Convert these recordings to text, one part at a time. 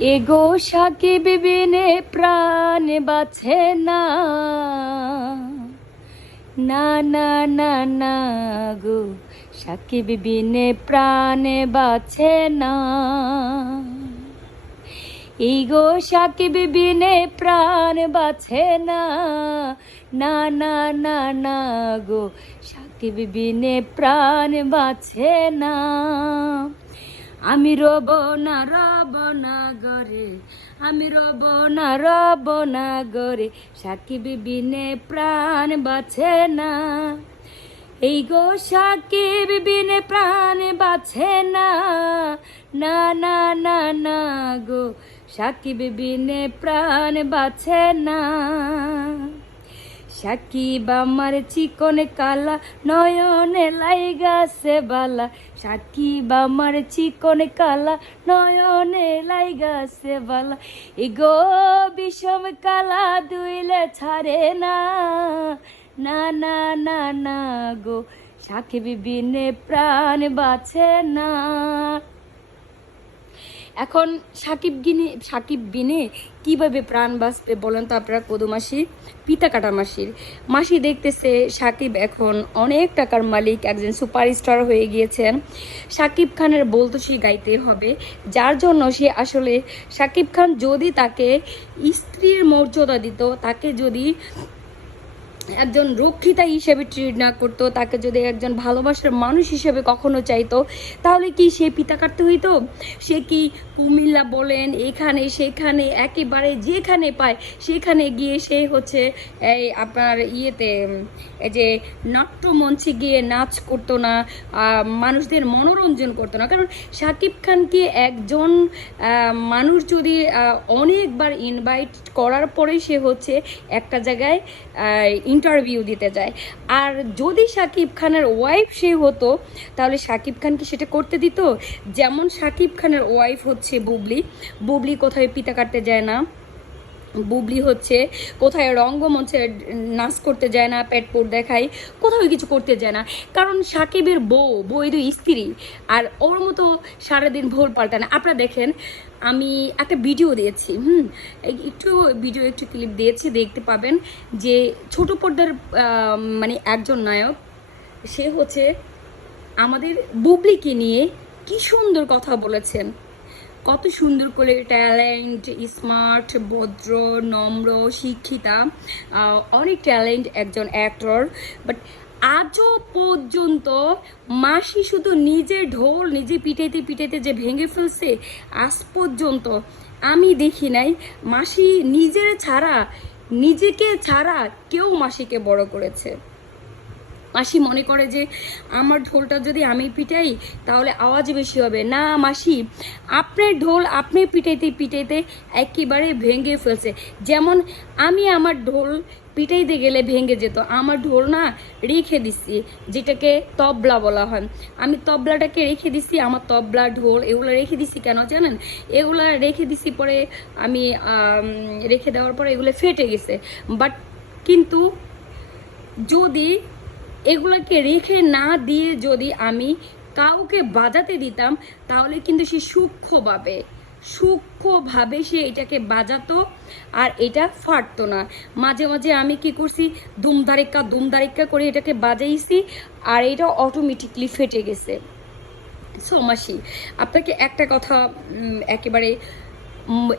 এগো সাকে বিবিনে প্রাণ বাছে না। না না না না গো সাকে বিবিনে প্রাণ বাছে না। এই গো সাকে বিবিনে প্রাণ বাছে না। না না না না গো সাকে বিবিনে প্রাণ বাছে না। আমি রব না রব না গরে, আমি রব না রব না গরে সাকি বিবিনে প্রাণ বাছে না। এই গো সাকি বিবিনে প্রাণ বাছে না না না না না গো সাকি বিবিনে প্রাণ বাছে না। সাকিব আমার চিকন কালা, নয়নে লাইগাছে বালা। সাকিব আমার চিকন কালা, নয়নে লাইগাছে বালা। ইগো বিষম কালা দুইলে ছাড়ে না না না না না গো। সাকিব বিনে প্রাণ বাছে না। এখন সাকিব গিনে, সাকিব বিনে কীভাবে প্রাণ বাঁচবে বলেন তো আপনারা কদু মাসি পিতা কাটা মাসির। মাসি দেখতেছে সাকিব এখন অনেক টাকার মালিক, একজন সুপারস্টার হয়ে গিয়েছেন। সাকিব খানের বলতো সে গাইতে হবে, যার জন্য সে আসলে সাকিব খান যদি তাকে স্ত্রীর মর্যাদা দিত, তাকে যদি একজন রক্ষিতা হিসেবে ট্রিট না করতো, তাকে যদি একজন ভালোবাসার মানুষ হিসেবে কখনো চাইতো, তাহলে কি সে পিতা কাটতে হইতো? সে কি কুমিল্লা বলেন, এখানে, সেখানে, একেবারে যেখানে পায়, সেখানে গিয়ে সে হচ্ছে এই আপনার ইয়েতে, এই যে নাট্যমঞ্চে গিয়ে নাচ করতো না মানুষদের মনোরঞ্জন করতো না। কারণ সাকিব খানকে একজন মানুষ যদি অনেকবার ইনভাইট করার পরে সে হচ্ছে একটা জায়গায় ইন্টারভিউ দিতে যায়। আর যদি সাকিব খানের ওয়াইফ সে হতো, তাহলে শাকিব খানকে সেটা করতে দিত? যেমন সাকিব খানের ওয়াইফ হচ্ছে বুবলি। বুবলি কোথায় পিতা কাটতে যায় না? বুবলি হচ্ছে, কোথায় রঙ্গমঞ্চে নাচ করতে যায় না পেটপুর দেখায়, কোথাও কিছু করতে যায় না। কারণ সাকিবের বউ বৈধ স্ত্রী, আর ওর মতো সারাদিন ভোর পাল্টা না। আপনারা দেখেন, আমি একটা ভিডিও দিয়েছি, হুম একটু ভিডিও, একটু ক্লিপ দিয়েছি, দেখতে পাবেন যে ছোট পর্দার মানে একজন নায়ক, সে হচ্ছে আমাদের বুবলিকে নিয়ে কি সুন্দর কথা বলেছেন। কত সুন্দর করে ট্যালেন্ট স্মার্ট ভদ্র, নম্র, শিক্ষিতা অনেক ট্যালেন্ট একজন অ্যাক্টর বাট আজও পর্যন্ত মাসি শুধু নিজের ঢোল নিজে পিটাইতে পিটাইতে যে ভেঙে ফেলছে, আজ পর্যন্ত আমি দেখি নাই মাসি নিজের ছাড়া, নিজেকে ছাড়া কেউ মাসিকে বড় করেছে। মাসি মনে করে যে, আমার ঢোলটা যদি আমি পিটাই, তাহলে আওয়াজ বেশি হবে। না মাসি, আপনার ঢোল আপনি পিটাইতে পিটাইতে একেবারে ভেঙে ফেলছে। যেমন আমি আমার ঢোল পিটাইতে গেলে ভেঙে যেত, আমার ঢোল না রেখে দিছি, যেটাকে তবলা বলা হয়। আমি তবলাটাকে রেখে দিছি, আমার তবলা, ঢোল এগুলো রেখে দিছি কেন জানেন? এগুলো রেখে দিছি পরে আমি রেখে দেওয়ার পরে এগুলো ফেটে গেছে। বাট কিন্তু যদি এগুলোকে রেখে না দিয়ে যদি আমি কাউকে বাজাতে দিতাম, তাহলে কিন্তু সে সূক্ষ্মভাবে সূক্ষ্মভাবে সে এটাকে বাজাতো আর এটা ফাটতো না। মাঝে মাঝে আমি কি করছি, দুমদারিক্কা দুমদারিক্কা করে এটাকে বাজাইছি আর এটা অটোমেটিকলি ফেটে গেছে। সো মাসি, আপনাকে একটা কথা একেবারে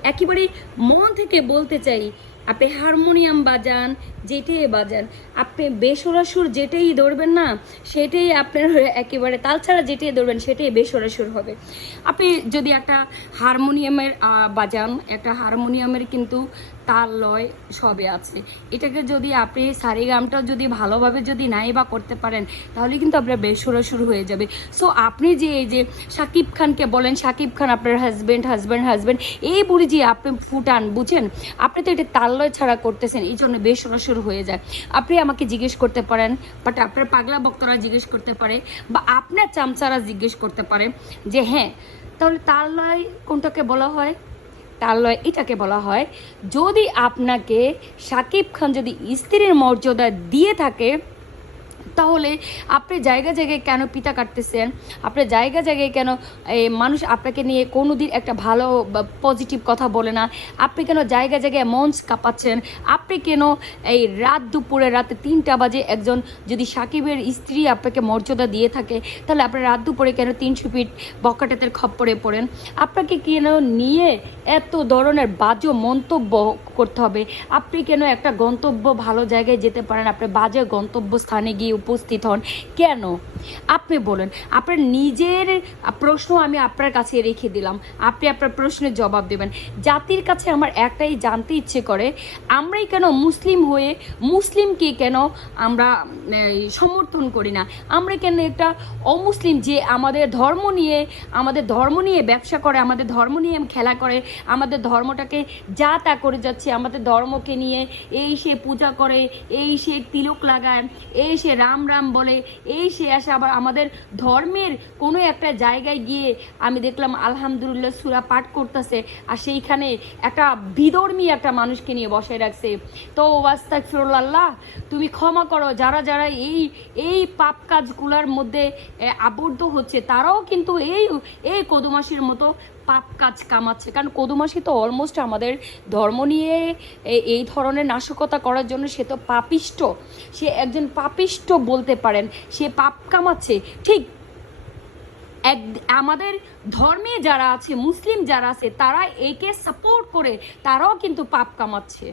একেবারে মন থেকে বলতে চাই আপনি হারমোনিয়াম বাজান, যেটাই বাজান, আপনি বেসরাসুর যেটাই ধরবেন না, সেটাই আপনার একেবারে তাল ছাড়া যেটাই ধরবেন, সেটাই বেসরাসুর হবে। আপনি যদি একটা হারমোনিয়ামের বাজান, একটা হারমোনিয়ামের কিন্তু তাল লয় সবে আছে। এটাকে যদি আপনি সারেগামটা যদি ভালোভাবে যদি নাই বা করতে পারেন, তাহলে কিন্তু আপনার বেসরাসুর হয়ে যাবে। সো আপনি যে এই যে সাকিব খানকে বলেন, সাকিব খান আপনার হাজব্যান্ড হাজব্যান্ড হাজব্যান্ড এই বুড়ি যে আপনি ফুটান, বুঝেন? আপনি তো এটা তাল লয় ছাড়া করতেছেন, এই জন্য বেসরাসুর হয়ে যায়। আপনি আমাকে জিজ্ঞেস করতে পারেন বাট আপনার পাগলা বক্তারা জিজ্ঞেস করতে পারে, বা আপনার চামচারা জিজ্ঞেস করতে পারে যে হ্যাঁ তাহলে তাল্লয় কোনটাকে বলা হয়? তাল্লয় এটাকে বলা হয়। যদি আপনাকে সাকিব খান যদি স্ত্রীর মর্যাদা দিয়ে থাকে তাহলে আপনি জায়গা জায়গায় কেন পিতা কাটতেছেন? আপনি জায়গা জায়গায় কেন মানুষ আপনাকে নিয়ে কোনো দিন একটা ভালো পজিটিভ কথা বলে না? আপনি কেন জায়গা জায়গায় মঞ্চ কাঁপাচ্ছেন? আপনি কেন এই রাত দুপুরে রাতে তিনটা বাজে একজন যদি সাকিবের স্ত্রী আপনাকে মর্যাদা দিয়ে থাকে, তাহলে আপনি রাত দুপুরে কেন তিনশো ফিট বকাটেতের খপ্পরে পড়েন? আপনাকে কেন নিয়ে এত ধরনের বাজে মন্তব্য করতে হবে? আপনি কেন একটা গন্তব্য ভালো জায়গায় যেতে পারেন? আপনি বাজে গন্তব্য স্থানে গিয়ে উপস্থিত হন। কেন? আপনি বলেন, আপনার নিজের প্রশ্ন আমি আপনার কাছে রেখে দিলাম। আপনি আপনার প্রশ্নের জবাব দেবেন। জাতির কাছে আমার একটাই জানতে ইচ্ছে করে, আমরাই কেন মুসলিম হয়ে, মুসলিমকে কেন আমরা সমর্থন করি না? আমরা কেন একটা অমুসলিম যে আমাদের ধর্ম নিয়ে, আমাদের ধর্ম নিয়ে ব্যবসা করে, আমাদের ধর্ম নিয়ে খেলা করে, আমাদের ধর্মটাকে যা তা করে যাচ্ছে, আমাদের ধর্মকে নিয়ে এই সে পূজা করে, এই সে তিলক লাগায়, এই সে রাম রাম বলে। এই সে আসে আবার আমাদের ধর্মের কোনো একটা জায়গায় গিয়ে আমি দেখলাম, আলহামদুলিল্লাহ সুরা পাঠ করতেছে। আর সেইখানে একটা বিধর্মী একটা মানুষকে নিয়ে বসে রাখছে। তো ওয়াস্তাক ফিরুল্লাহ তুমি ক্ষমা করো। যারা যারা এই এই পাপ কাজগুলোর মধ্যে আবদ্ধ হচ্ছে, তারাও কিন্তু এই এই কদমাসির মতো পাপ কাজ কামাচ্ছে। কারণ কদুমাসি তো অলমোস্ট আমাদের ধর্ম নিয়ে এই ধরনের নাশকতা করার জন্য সে তো পাপিষ্ট। সে একজন পাপিষ্ট বলতে পারেন। সে পাপ কামাচ্ছে। ঠিক এক, আমাদের ধর্মে যারা আছে, মুসলিম যারা আছে, তারা একে সাপোর্ট করে, তারাও কিন্তু পাপ কামাচ্ছে।